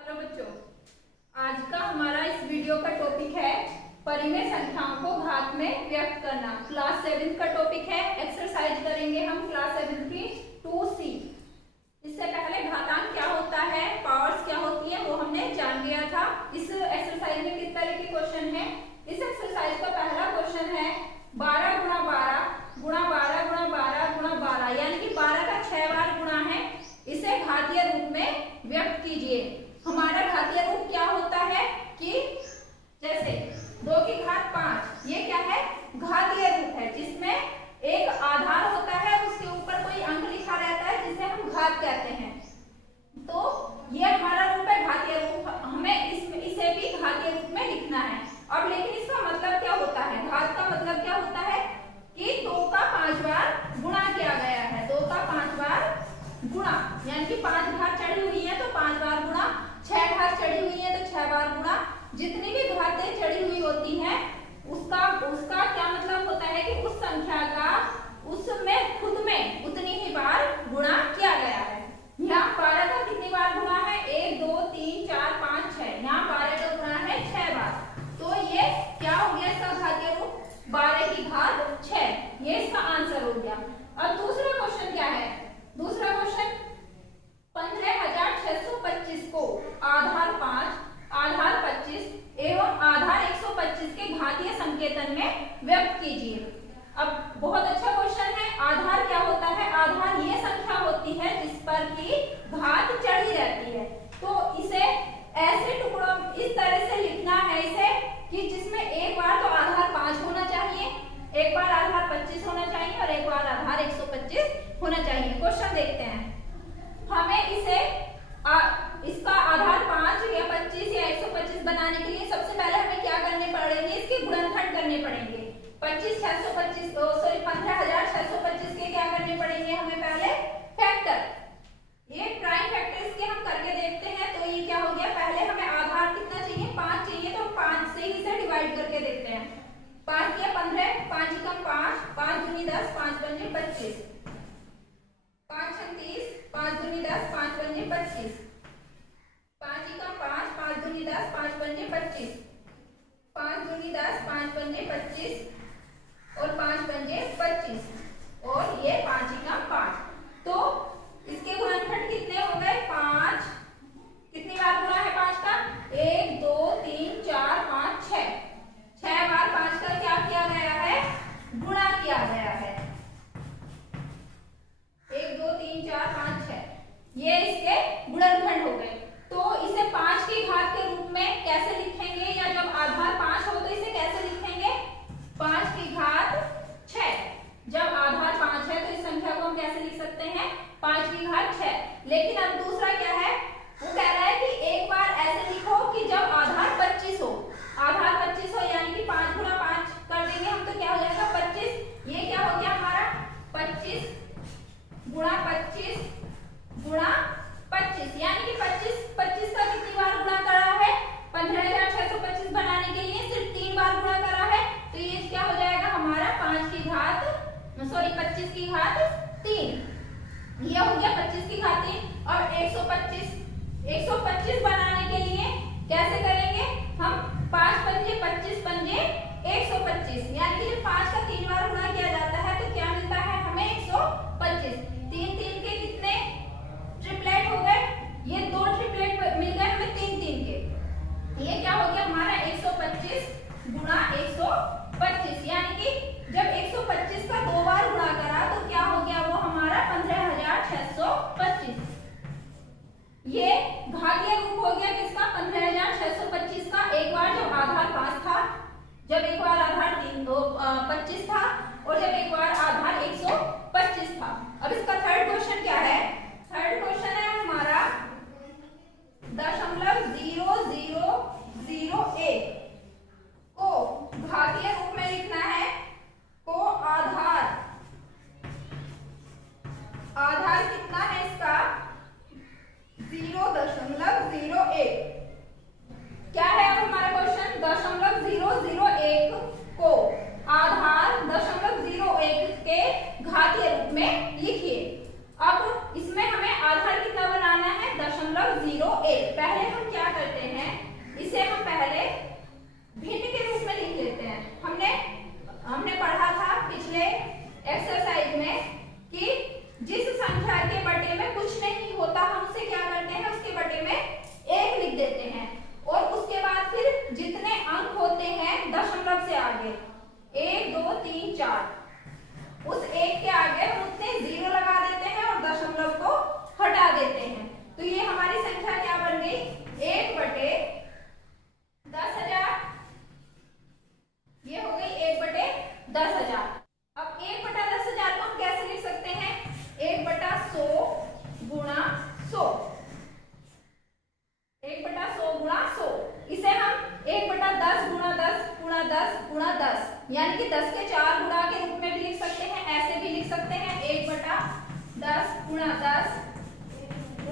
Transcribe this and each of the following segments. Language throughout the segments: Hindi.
हेलो बच्चों, आज का हमारा इस वीडियो का टॉपिक है परिमेय संख्याओं को घात में व्यक्त करना। क्लास 7 का टॉपिक है। एक्सरसाइज करेंगे हम क्लास 7 की 2C। इससे पहले घातांक क्या होता है, पावर्स क्या होती है, वो हमने जान लिया था। इस एक्सरसाइज में किस तरह के क्वेश्चन है। इस एक्सरसाइज का पहला क्वेश्चन है 12 गुणा 12 गुणा 12 गुणा 12 गुणा 12, यानी कि 12 का 6 बार गुणा है। इसे घातीय रूप में व्यक्त कीजिए। हमारा घातीय रूप क्या होता है कि जैसे 2 की घात 5, ये क्या है, घातीय रूप है, जिसमें एक आधार होता है, उसके ऊपर कोई अंक लिखा रहता है, जिसे हम घात कहते हैं। तो ये हमारा रूप है घातीय रूप। हमें इसे भी घातीय रूप में लिखना है। अब लेकिन इसका मतलब क्या होता है, घात का मतलब क्या होता है कि 2 का 5 बार गुणा किया गया है। 2 का 5 बार गुणा, यानी कि 5 घात चढ़ी हुई है तो 5 बार गुणा, 6 घात चढ़ी हुई है तो 6 बार गुणा। जितनी भी घातें चढ़ी हुई होती हैं उसका क्या मतलब होता है कि उस संख्या का उसमें खुद में उतनी ही बार गुणा किया गया है। यहाँ 12 का कितनी बार गुणा है, 1 2 3 4 5 6, यहाँ 12 का गुणा है 6 बार। तो ये क्या हो गया, इसका घातीय रूप 12 की घात 6। ये इसका आंसर हो गया। अब दूसरा क्वेश्चन क्या है, दूसरा क्वेश्चन 15,625 को आधार 5, आधार 25 एवं आधार 125 के घातीय संकेतन में व्यक्त कीजिए। अब बहुत अच्छा क्वेश्चन है। आधार क्या होता है, आधार ये संख्या होती है जिस पर की घात चढ़ी रहती है। तो इसे ऐसे टुकड़ों इस तरह से लिखना है इसे कि जिसमें एक बार तो आधार 5 होना चाहिए, एक बार आधार 25 होना चाहिए और एक बार आधार 125 होना चाहिए। क्वेश्चन देखते हैं। हमें इसे इसका आधार 5 या 25 या 125 बनाने के लिए सबसे पहले हमें क्या करने पड़ेंगे, इसके गुणनखंड करने पड़ेंगे। 15,625 के क्या करने पड़ेंगे, हमें पहले फैक्टर, ये प्राइम फैक्टर इसके हम करके देखते हैं। तो ये क्या हो गया, पहले हमें आधार कितना चाहिए, 5 चाहिए, तो 5 से ही इसे डिवाइड करके देखते हैं। 5 किया 15, 5 कम 5, 5 दूनी 10, 5 पंजे 25, 5 छक 30, 5 दूनी 10, 5 पंजे 25, 5 कम 5, 5 दूनी 10, 5 पंजे 25, 5 दूनी 10, 5 पंजे 25 और 5 पंजे 25 और ये 5 कम 5। तो इसके गुणनखंड कितने हो गए, 5। कितनी बार गुणा है 5 का, 1 2 3 4 5 6, 6 बार 5 का क्या किया गया है, गुणा किया गया है। 1 2 3 4 5 6, ये इसके गुणनखंड हो गए। तो इसे 5 की घात के रूप में कैसे लिखेंगे, या जब आधार 5 हो तो इसे कैसे लिखेंगे, 5 की घात 6। जब आधार 5 है तो इस संख्या को हम कैसे लिख सकते हैं, 5 की घात 6। लेकिन अब दूसरा क्या है, वो कह रहा है कि एक बार ऐसे लिखो कि जब आधार 25 हो, आधार 25 हो, यानी कि 5 गुणा 5 कर देंगे हम तो क्या हो जाएगा 25। ये क्या हो गया हमारा 25 गुणा 25 गुणा 25, यानी कि 25 का कितनी बार गुणा करा है, 15,625 बनाने के लिए सिर्फ 3 बार गुणा करा है। तो ये क्या हो जाएगा हमारा 25 की घात 3। ये हो गया 25 की घात 3। और 125 बनाने के लिए कैसे करेंगे हम, 5 पंजे 25 पंजे 125, यानी कि जब 5 का 3 बार गुणा किया जाता है तो क्या मिलता है हमें 125। 3 3 के कितने ट्रिपलेट हो गए, ये 2 ट्रिपलेट मिल गए हमें 3 3 के। ये क्या हो गया हमारा 125 गुणा 125, यानी कि जब 125 का 2 बार गुणा करा तो क्या हो गया वो हमारा 15,625। ये घातीय रूप हो गया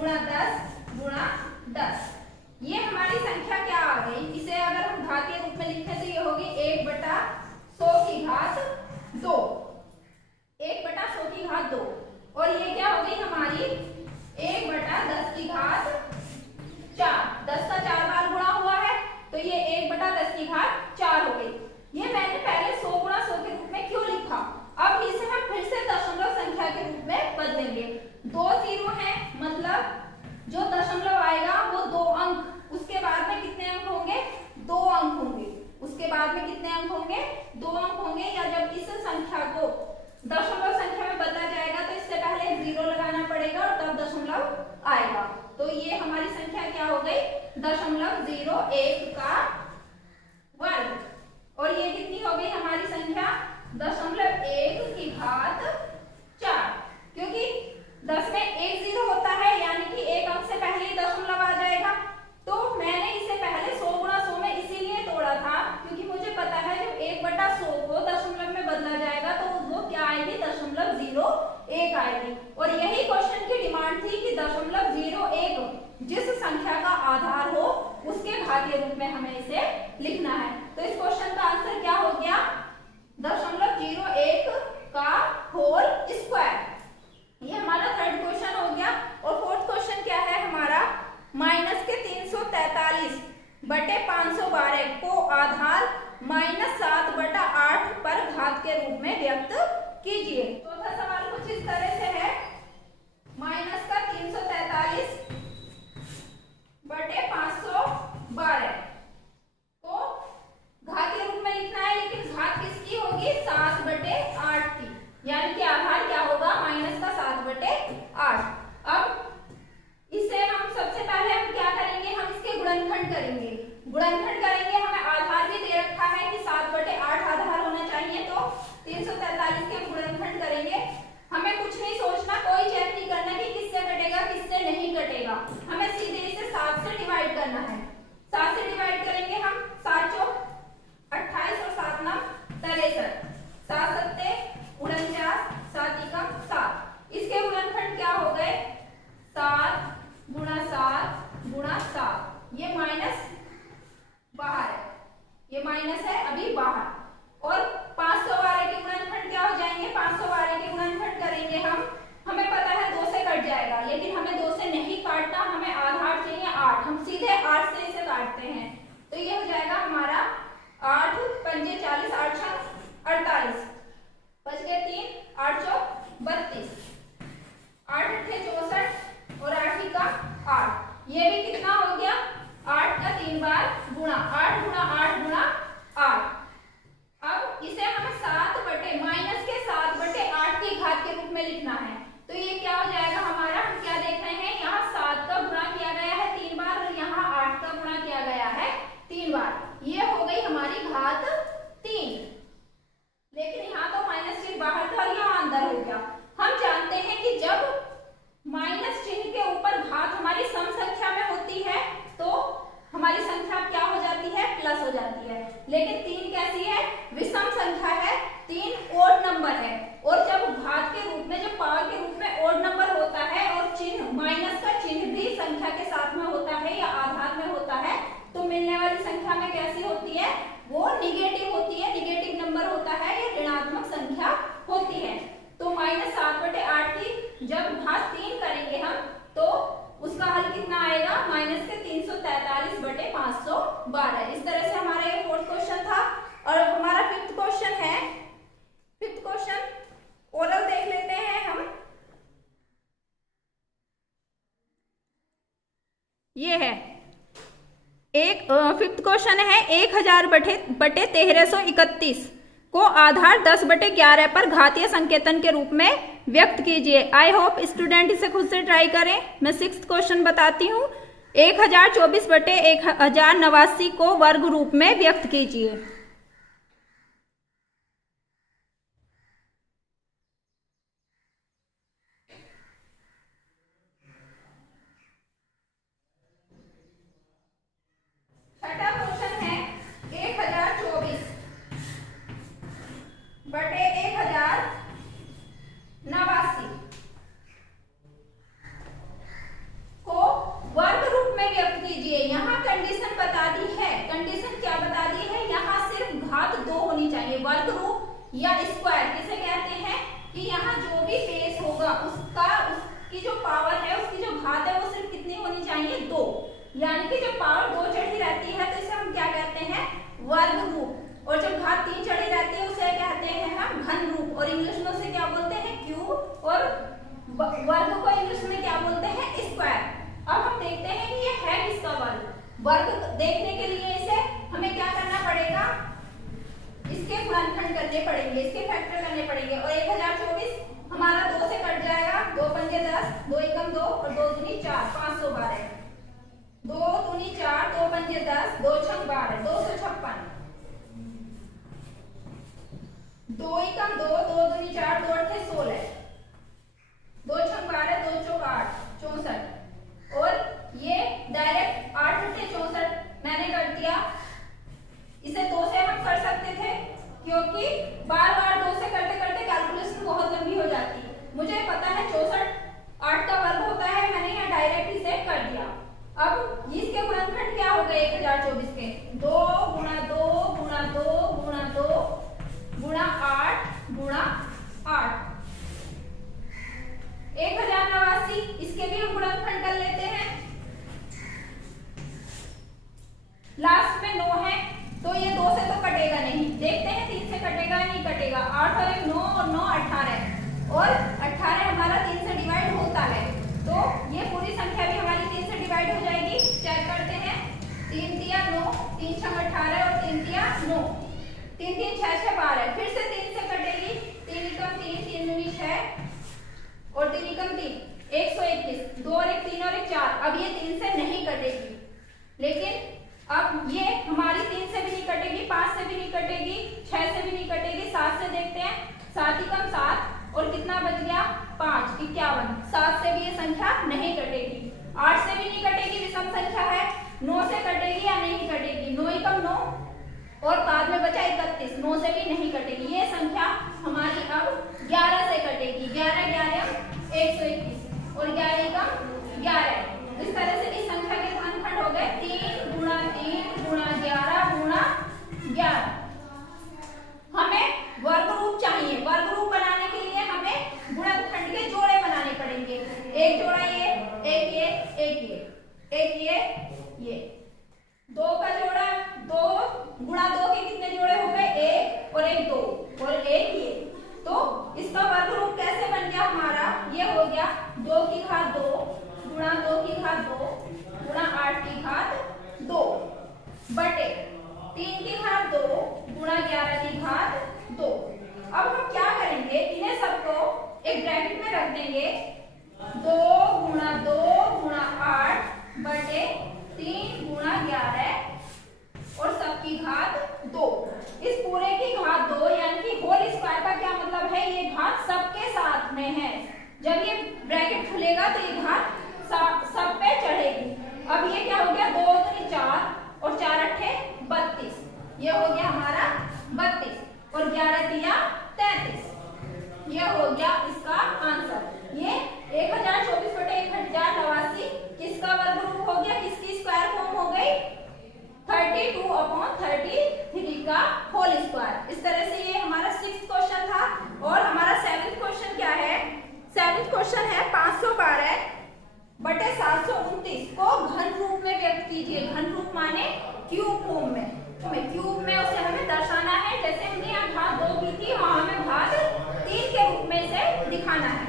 गुणा 10 गुणा 10। ये हमारी संख्या क्या आ गई, इसे अगर हम घातीय रूप में लिखें तो ये होगी 1/100 की घात 2, 1/100 की घात 2। और ये क्या हो गई हमारी 1/10 की घात 4, 10 का 4 बार गुणा हुआ है तो ये 1/10 की घात 4 हो गई। ये मैंने पहले 100 गुणा 100 के रूप में क्यों लिखा, अब इसे हम फिर से दशमलव संख्या के रूप में बदलेंगे। 2 जीरो है, मतलब जो दशमलव आएगा वो 2 अंक, उसके बाद में कितने अंक होंगे, 2 अंक होंगे, उसके बाद में कितने अंक होंगे, 2 अंक होंगे। या जब इस संख्या को दशमलव संख्या में बदला जाएगा तो इससे पहले 0 लगाना पड़ेगा और तब दशमलव आएगा। तो ये हमारी संख्या क्या हो गई, 0.01 का वर्ग। और ये कितनी हो गई हमारी संख्या, 0.1 की घात 4, क्योंकि 10 में 1 0 होता है यानी कि एक अंक से पहले ही दशमलव आ जाएगा। तो मैंने इसे पहले 100 गुणा 100 में इसीलिए तोड़ा था क्योंकि मुझे पता है जब 1/100 को दशमलव में बदला जाएगा तो वो क्या आएगी, 0.01 आएगी। और यही क्वेश्चन की डिमांड थी कि 0.01 जिस संख्या का आधार हो उसके घातीय रूप में हमें इसे लिखना है। तो इस क्वेश्चन का आंसर क्या हो गया, 0.01 का होल स्क्वायर। ये हमारा थर्ड क्वेश्चन हो गया। और फोर्थ क्वेश्चन क्या है हमारा, माइनस के 343/512 को आधार -7/8 पर घात के रूप में व्यक्त कीजिए। चौथा सवाल कुछ इस तरह से है, माइनस का 343/512 को घातीय रूप में लिखना है, लेकिन घात किसकी होगी, 7/8 की, यानी कि आधार क्या होगा, माइनस का 7/8। अब इसे हम सबसे पहले हम क्या करेंगे, हम इसके गुणनखंड करेंगे। गुणनखंड करेंगे, हमें आधार भी दे रखा है कि 7/8 आधार होना चाहिए, तो 343 के हम गुणनखंड करेंगे। हमें कुछ नहीं सोचना, कोई चेक नहीं करना कि किससे कटेगा किससे नहीं कटेगा, हमें सीधे इसे 7 से डिवाइड करना है। 7 से डिवाइड करेंगे हम, 7 चौक 28 और 7 9 63, 7 सत्ते 49, 7 एकम 7। इसके गुणनखंड क्या हो गए, 7 गुणा 7 गुणा 7। ये माइनस बाहर है, ये माइनस है अभी बाहर। और 512 के गुणनखंड क्या हो जाएंगे, 512 के गुणनखंड करेंगे हम, हमें पता है 2 से कट जाएगा, लेकिन हमें 2 से नहीं काटना, हमें आधार चाहिए 8, हम सीधे 8 से इसे काटते हैं। तो ये हो जाएगा हमारा 8 पंजे 40, 8 छक 48, बच गए 3, 8 चौक 32, 8 अट्ठे 64 और 8 ही का 8। ये भी कितना हो गया, 8 का 3 बार गुणा, 8 गुणा 8 गुणा 8। अब इसे हमें 7/, माइनस के 7/8 की घात के रूप में लिखना है। तो ये क्या हो जाएगा हमारा, हम क्या देख रहे हैं, यहाँ 7 का गुणा किया गया है 3 बार और यहाँ 8 का गुणा किया गया है 3 बार। ये हो गई हमारी घात 3, लेकिन यहाँ तो माइनस चिन्ह बाहर था और यहाँ अंदर हो गया। हम जानते हैं कि जब माइनस चिन्ह के ऊपर घात हमारी सम संख्या में होती है तो हमारी संख्या क्या हो जाती है, प्लस हो जाती है। लेकिन 3 कैसी है, विषम संख्या है, 3 ओड नंबर है। और जब घात के रूप में, जब पावर के रूप में ओड नंबर होता है और चिन्ह माइनस का चिन्ह भी संख्या के साथ में होता है या आधार में होता है, तो मिलने वाली संख्या में कैसी होती है, वो निगेटिव होती है, निगेटिव नंबर होता है या ऋणात्मक संख्या होती है। तो -7/8 की जब घात 3 करेंगे हम तो उसका हल कितना आएगा, माइनस के 343/512। इस तरह से हमारा ये फोर्थ क्वेश्चन था। और हमारा फिफ्थ क्वेश्चन है, फिफ्थ क्वेश्चन ओरल देख लेते हैं हम। ये है एक फिफ्थ क्वेश्चन है, 1000/1331 को आधार 10/11 पर घातीय संकेतन के रूप में व्यक्त कीजिए। आई होप स्टूडेंट इसे खुद से ट्राई करें। मैं सिक्स्थ क्वेश्चन बताती हूँ, 1024/1089 को वर्ग रूप में व्यक्त कीजिए। छठा क्वेश्चन है 1024/1089 यानी कि जब पावर 2 चढ़ी रहती है तो इसे हम क्या कहते हैं, वर्ग रूप, और जब घात 3 चढ़ी रहती है उसे कहते हैं हम घन रूप, और इंग्लिश में उसे क्या बोलते हैं, क्यूब, और वर्ग को इंग्लिश में क्या बोलते हैं, स्क्वायर। अब हम देखते हैं कि ये है किसका वर्ग। वर्ग देखने के लिए इसे हमें क्या करना पड़ेगा, इसके गुणनखंड करने पड़ेंगे, इसके फैक्टर करने पड़ेंगे, और 1024 हमारा 2 से कट जाएगा, 2 पंजे 10, 2 एकम 2 और 2 दूनी 4, 512, 2 दूनी 4, 2 पंजे 10, 2 छक 12, 256, 2 एकम 2, 2 दूनी 4, 2 अट्ठे 16, 2 छक 12, 2 चौक 8, 64, और ये डायरेक्ट 8 अट्ठे 64 मैंने कर दिया। इसे 2 से हम कर सकते थे, क्योंकि बार बार 2 से करते करते कैलकुलेशन बहुत लंबी हो जाती है। मुझे पता है 64 8 का वर्ग होता है, मैंने यहाँ डायरेक्ट इसे कर दिया। अब इसके गुणनखंड क्या हो गए 1024 के, 2 गुणा 2 गुणा 2 गुणा 2 गुणा 8 गुणा 8, 1089। इसके भी हम गुणनखंड कर लेते हैं। लास्ट में 9 है तो ये 2 से तो कटेगा नहीं, देखते हैं 3 से कटेगा नहीं कटेगा। 8 और 1 9 और 9 18, और 18 हमारा 3 से डिवाइड होता है, तो ये पूरी संख्या भी हमारी 3 से डिवाइड हो जाएगी। चेक करते हैं, 3 तिया 9, 3 छक 18 और 3 तिया 9, 3 3 6 6 12, फिर से 3 से कटेगी, 3 एकम 3, 3 दूनी 6 और 3 एकम 3, 121, 2 और 1 3 और 1 4। अब ये 3 से नहीं कटेगी, लेकिन अब ये हमारी 3 से भी नहीं कटेगी, 5 से भी नहीं कटेगी, 6 से भी नहीं कटेगी, 7 से देखते हैं, 7 एकम 7 और कितना बच गया 5, 51, 7 से भी ये संख्या नहीं कटेगी, 8 से भी नहीं कटेगी, विषम संख्या है, 9 से कटेगी या नहीं कटेगी, 9 एकम 9 और बाद में बचा 31, 9 से भी नहीं कटेगी। ये संख्या हमारी अब 11 से कटेगी, 11 11 121 और 11 एकम 11। इस तरह से इस संख्या के गुणनखंड हो गए 3 गुणा 3 गुणा 11 गुणा 11। हमें वर्ग रूप चाहिए, वर्ग रूप बनाने के लिए हमें गुणनखंड के जोड़े बनाने पड़ेंगे। एक जोड़ा ये, एक ये, एक ये, एक ये 2 का जोड़ा, 2 गुणा 2 के कितने जोड़े हो गए, 1 और 1 2 और 1 ये, तो इसका वर्ग रूप कैसे बन गया हमारा, ये हो गया 2 की घात 2 गुणा 2 की घात 2 गुणा 8 की घात 2 बटे 3 की घात 2 गुणा 11 की घात 2। अब हम क्या करेंगे, इन्हें सबको एक ब्रैकेट में रख देंगे, 2 गुणा 2 गुणा 8 बटे 3 गुणा 11 और सबकी घात 2। इस पूरे की घात 2 यानी कि होल स्क्वायर का क्या मतलब है, ये घात सबके साथ में है। जब ये ब्रैकेट खुलेगा तो ये घात सब पे चढ़ेगी। अब ये क्या हो गया, 2 दूनी 4 और 4 अट्ठे 32, ये हो गया हमारा 32 और 11 तिया 33, ये हो गया इसका आंसर। ये 1024 बटे 1089 किसका वर्ग रूप हो गया, किसकी स्क्वायर फॉर्म हो गई, 32/33 का होल स्क्वायर। इस तरह से ये हमारा 6th क्वेश्चन था। और हमारा 7th क्वेश्चन क्या है, 7th क्वेश्चन है 512 बटे 729 को घन रूप में व्यक्त कीजिए। घन रूप माने क्यूब फॉर्म में, क्यूब में उसे हमें दर्शाना है। जैसे हमने यहाँ घात 2 की थी, वहां हमें घात 3 के रूप में इसे दिखाना है।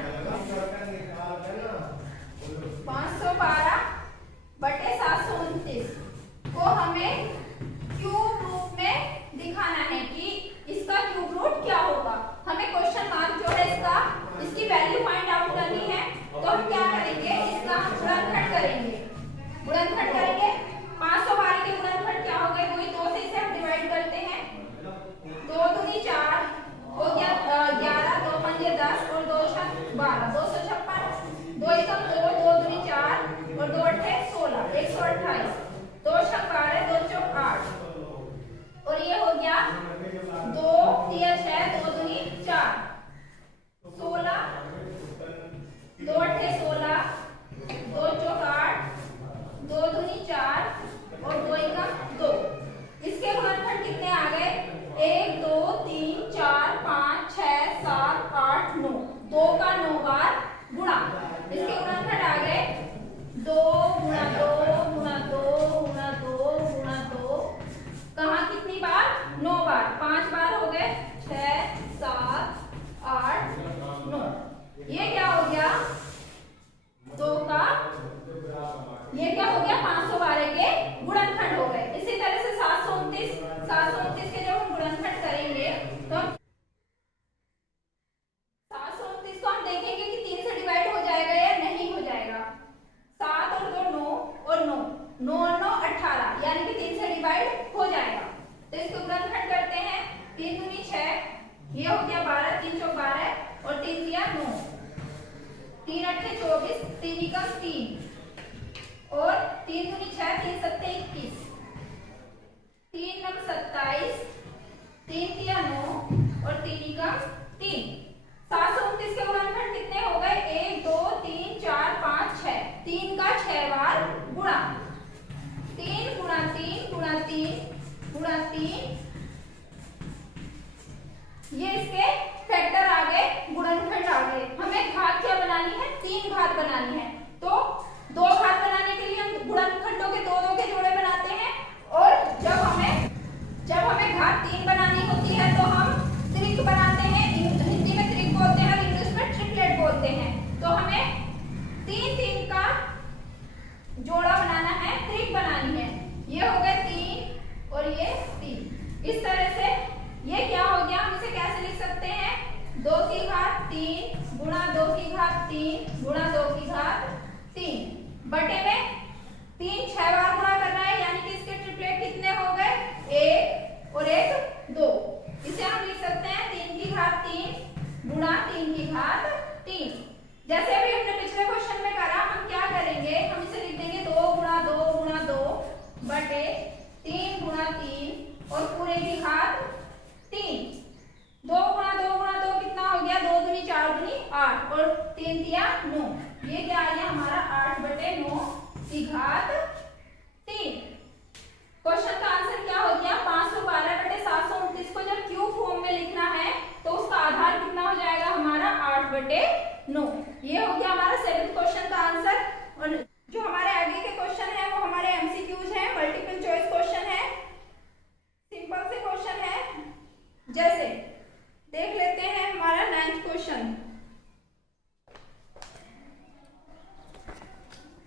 3 एकम 3 और 3 दूनी 6, 3 सत्ते 21, 3 नम 27, 3 तिया 9 और 3 एकम 3। 729 के गुणनखंड कितने हो गए? 1 2 3 4 5 6। 3 का 6 बार गुणा, 3 गुणा 3 गुणा 3 गुणा 3, ये इसके फैक्टर आ गए, गुणनखंड आ गए। हमें घात क्या बनानी है? 3 घात बनानी है। तो 2 घात बनाने के लिए हम गुणनखंडों के 2 के जोड़े बनाते हैं, और जब हमें घात 3 बनानी होती है तो हम त्रिक बनाते हैं। हिंदी में त्रिक बोलते हैं और इंग्लिश में ट्रिपलेट बोलते हैं। तो हमें 3 का जोड़ा बनाना है, त्रिक बनानी है। ये हो गए 3 और ये 3। इस तरह से ये क्या हो गया? हम इसे कैसे लिख सकते हैं? 2 की घात 3 गुणा 2 की घात 3 गुणा 2 की घात 3 बटे में 3 6 बार गुणा कर रहा है, यानी कि इसके ट्रिपलेट कितने हो गए? 1 और 1 2। इसे हम लिख सकते हैं 3 की घात 3 गुणा 3 की घात 3। जैसे अभी हमने पिछले क्वेश्चन में करा, हम क्या करेंगे? हम इसे लिख देंगे 2 गुणा 2 गुणा 2 बटे 3 गुणा 3 और पूरे की घात 3। 2 गुणा 2 गुणा 2 कितना हो गया? 2 दूनी 4 दूनी 8 और 3 तिया 9। ये क्या आ गया हमारा? 8 बटे 9 की घात 3। क्वेश्चन का आंसर क्या हो गया? 512 बटे 729 को जब क्यूब फॉर्म में लिखना है तो उसका आधार कितना हो जाएगा हमारा? 8 बटे 9। ये हो गया हमारा 7th क्वेश्चन का आंसर। और जो हमारे आगे के क्वेश्चन है वो हमारे एमसीक्यूज हैं, मल्टीपल चॉइस क्वेश्चन है, सिंपल से क्वेश्चन है। जैसे देख लेते हैं हमारा 9th क्वेश्चन।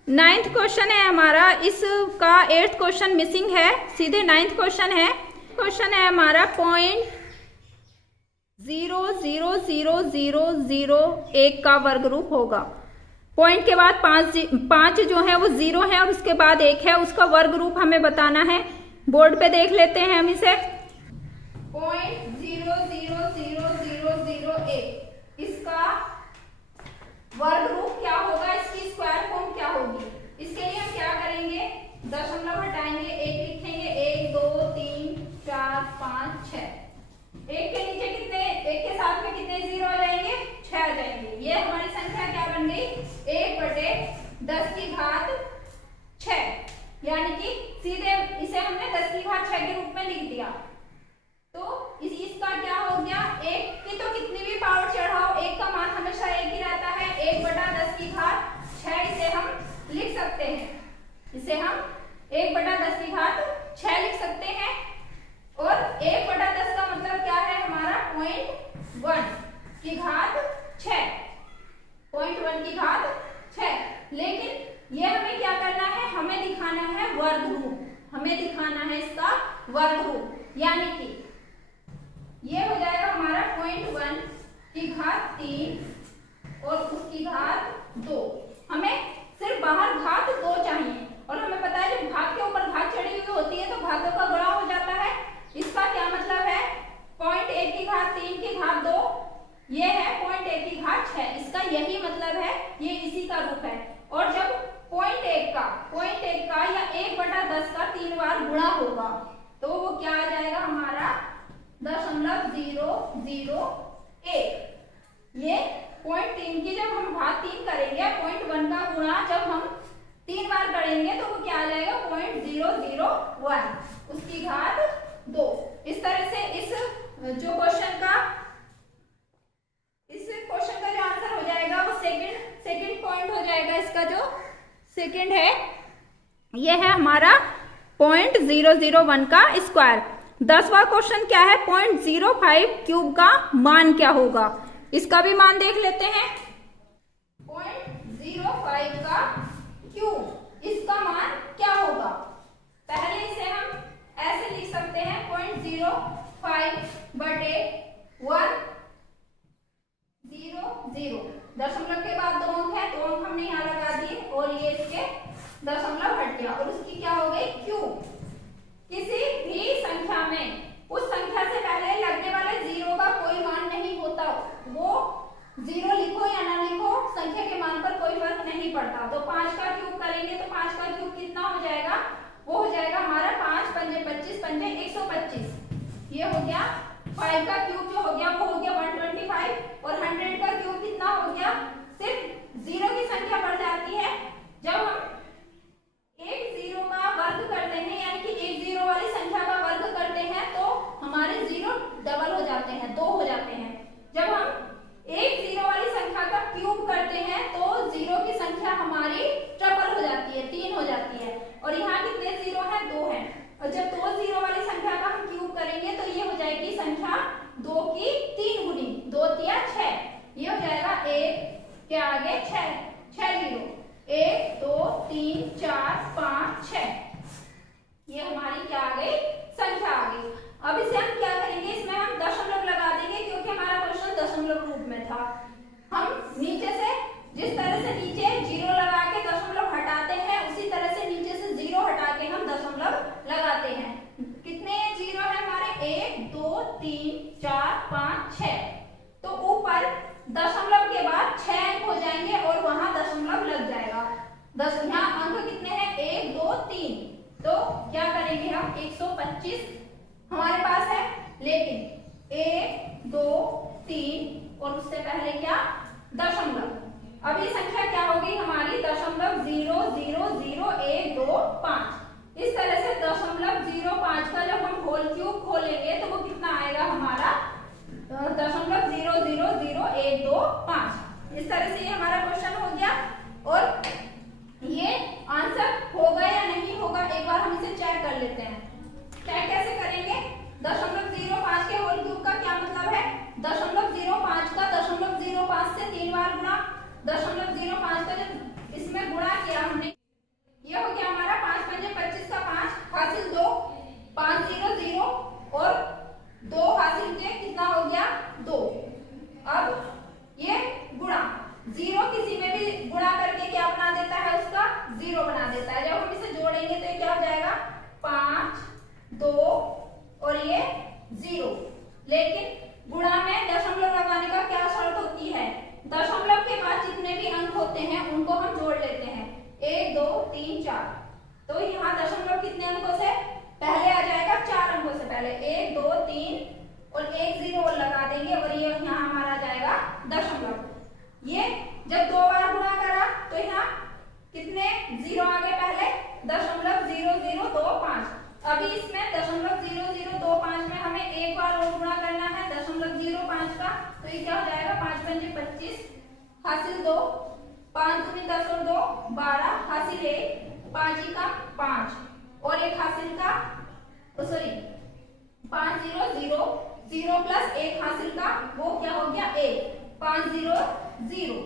9th क्वेश्चन है हमारा, इसका 8th क्वेश्चन मिसिंग है, सीधे 9th क्वेश्चन है। क्वेश्चन है हमारा 0.00001 का वर्ग रूप होगा। पॉइंट के बाद 5 जो है वो 0 है और उसके बाद 1 है, उसका वर्ग रूप हमें बताना है। बोर्ड पे देख लेते हैं हम इसे। 0.00001 इसका वर्ग रूप क्या होगा? इसकी स्क्वायर फॉर्म क्या होगी? इसके लिए हम क्या करेंगे? दशमलव हटाएंगे, 1 लिखेंगे, 1 2 3 4 5 6। 1 के नीचे कितने, 1 के साथ में कितने 0 आ जाएंगे? 6 आ जाएंगे। ये हमारी संख्या क्या बन गई? 1 बटे 10 की घात 6, यानी कि सीधे इसे हमने 10 की घात 6 के रूप में लिख दिया। तो इसका क्या हो गया? 1 की तो कितनी भी पावर चढ़ाओ, 1 का मान हमेशा 1 ही रहता है। 1 बटा 10 की घात 6 इसे हम लिख सकते हैं। इसे हम 1 बटा 10 की घात 6 लिख सकते हैं। और 1 बटा 10 का मतलब क्या है हमारा? 0.1 की घात 6, 0.1 की घात 6। लेकिन ये हमें क्या करना है? हमें दिखाना है वर्ग रूप, हमें दिखाना है इसका वर्ग रूप, यानी कि ये हो जाएगा हमारा 0.1 की घात 3 और उसकी घात 2। हमें सिर्फ बाहर घात 2 चाहिए, और हमें पता है जब घात के ऊपर घात चढ़ी हुई होती है तो घातों का गुणा हो जाता है। इसका क्या मतलब है? 0.1 की घात 3 की घात 2, ये है 0.1 की घात 6। इसका यही मतलब है, ये इसी का रूप है। और जब 0.1 का या 1 बटा 10 का 3 बार गुणा होगा तो वो क्या आ जाएगा हमारा? 0.001। ये 0.3 की जब हम घात 3 करेंगे, 0.1 का गुणा जब हम 3 बार करेंगे तो वो क्या आ जाएगा? 0.001 उसकी घात 2। इस तरह से इस क्वेश्चन का जो आंसर हो जाएगा वो सेकंड पॉइंट हो जाएगा। इसका जो सेकंड है ये है हमारा 0.001 का स्क्वायर। 10वां क्वेश्चन क्या है? 0.05 क्यूब का मान क्या होगा? इसका भी मान देख लेते हैं। 0.05 का क्यूब, इसका मान क्या होगा? पहले इसे हम ऐसे लिख सकते हैं 0.05 बटे 1 0 0। दशमलव के बाद 2 अंक है, 2 अंक हमने यहाँ लगा दिए और ये इसके दशमलव हट गया और उसकी क्या हो गई? क्यूब। किसी भी संख्या में उस संख्या से पहले लगने वाले 0 का कोई मान नहीं होता, वो जीरो लिखो या ना लिखो, संख्या के मान पर कोई फर्क नहीं पड़ता। तो 5 का क्यूब करेंगे तो 5 का क्यूब कितना हो जाएगा, वो हो जाएगा हमारा 5 पंजे 25 पंजे 125। ये हो गया। 5 का क्यूब जो हो गया वो हो गया 125। और 100 का क्यूब कितना हो गया, सिर्फ जीरो की संख्या बढ़ जाती है जब हम एक जीरो का वर्ग करते हैं, यानी कि एक जीरो वाली संख्या का वर्ग करते हैं तो हमारे जीरो डबल हो जाते हैं, 2 हो जाते हैं। जब हम एक जीरो वाली संख्या का क्यूब करते हैं तो जीरो की संख्या हमारी ट्रिपल हो जाती है, 3 हो जाती है। और यहाँ कितने जीरो हैं, 2 हैं। और जब 2 जीरो वाली संख्या का हम क्यूब करेंगे तो ये हो जाएगी संख्या 2 की 3 गुनी, 2 तिया 6। ये हो जाएगा 1 के आगे 6 जीरो, 1 2 3 4 5 6। ये हमारी क्या आ गई, संख्या आ गई। अब इसे हम क्या करेंगे, इसमें हम दशमलव लगा देंगे क्योंकि हमारा क्वेश्चन दशमलव रूप में था। हम नीचे से जिस तरह से नीचे जीरो लगा के दशमलव हटाते हैं उसी तरह से नीचे से जीरो हटा के हम दशमलव लगाते हैं। कितने जीरो है हमारे, 1 2 3 4 5 6। तो ऊपर दशमलव के बाद 6 अंक हो जाएंगे और वहां दशमलव लग जाएगा। यहाँ अंक कितने हैं, 1 2 3। तो क्या करेंगे हम, 125 हमारे पास है, लेकिन 1 2 3 और उससे पहले क्या, दशमलव। अब ये संख्या क्या होगी हमारी, दशमलव 0 0 0 1 2 5। इस तरह से दशमलव 05 का जब हम होल क्यूब खोलेंगे तो वो कितना आएगा हमारा, दशमलव 0 0 0 1 2 5। इस तरह से ये हमारा क्वेश्चन हो गया। और ये आंसर होगा या नहीं होगा, एक बार हम इसे चेक कर लेते हैं। चेक कैसे करेंगे, दशमलव 05 के होल क्यूब का क्या मतलब है, दशमलव 05 का दशमलव 05 से 3 बार गुणा, दशमलव 05 का जब इसमें गुणा किया हमने, ये हो गया हमारा 5 पंजे 25 का 5 हासिल 2, 5 0 0 और 2 हासिल के कितना हो गया, 2। अब ये गुणा, जीरो किसी में भी गुणा करके क्या बना देता है, उसका जीरो बना देता है। जब हम इसे जोड़ेंगे तो ये क्या हो जाएगा, 5 2 और ये 0। लेकिन गुणा में दशमलव लगाने का क्या शर्त होती है, दशमलव के बाद जितने भी अंक होते हैं उनको हम जोड़ लेते हैं, 1 2 3 4। तो यहाँ दशमलव कितने अंकों से पहले आ जाएगा, 4 अंकों से पहले, 1 2 3 और 1 0 और लगा देंगे और ये यहाँ हमारा आ जाएगा दशमलव। ये जब 2 बार गुणा करा तो यहाँ कितने जीरो आ गए पहले, दशमलव 0 0 2 5। अभी इसमें दशमलव 0 0 2 5 में हमें एक बार और गुणा करना है दशमलव 05 का। तो ये क्या हो जाएगा, 5 पंजे 25 हासिल 2, 5 दूनी 10 और 2 12 हासिल 1, 5 का 5 और एक हासिल का, सॉरी 5 0 0 0 प्लस 1 हासिल का, वो क्या हो गया 1, 5 0 0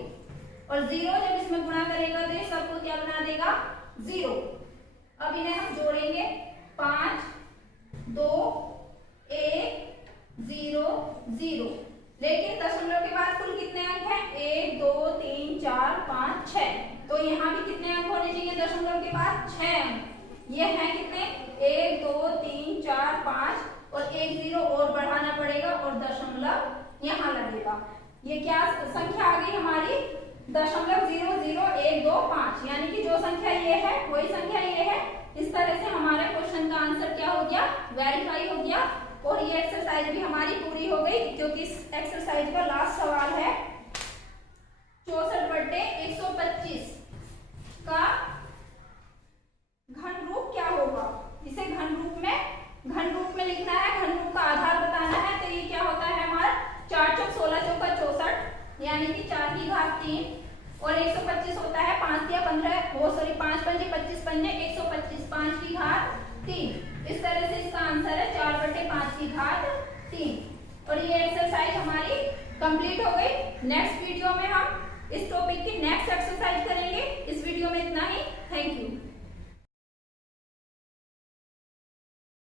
और 0 जब इसमें गुणा करेगा तो ये सबको क्या बना देगा, 0। अब इन्हें हम जोड़ेंगे, 5 2 1 0 0। लेकिन दशमलव के बाद कुल कितने अंक हैं, 1 2 3 4 5 6। तो यहाँ भी कितने अंक होने चाहिए दशमलव के बाद, 6 अंक। ये हैं कितने, 1 2 3 4 5 और 1 0 और बढ़ाना पड़ेगा और दशमलव यहाँ लगेगा। ये क्या संख्या आ गई हमारी, दशमलव 0 0 1 2 5। यानी कि जो संख्या ये है वही संख्या ये है। इस तरह से हमारे क्वेश्चन का आंसर क्या हो गया, वेरीफाई हो गया। और ये एक्सरसाइज भी हमारी पूरी हो गई क्योंकि इस एक्सरसाइज का लास्ट सवाल है 64/125 का घन रूप क्या होगा। इसे घन रूप में लिखना है, घन रूप का आधार बताना है। तो ये क्या होता है हमारा, 4 चौक 16 चौका 64 यानी कि 4 की घात 3 और 125 होता है 5 या 15, वो सॉरी 5 पंजे 25 पंजे 125, 5 की घात 3। इस तरह से इसका आंसर है 4/5 की घात 3। और ये एक्सरसाइज हमारी कंप्लीट हो गई। नेक्स्ट वीडियो में हम इस टॉपिक की नेक्स्ट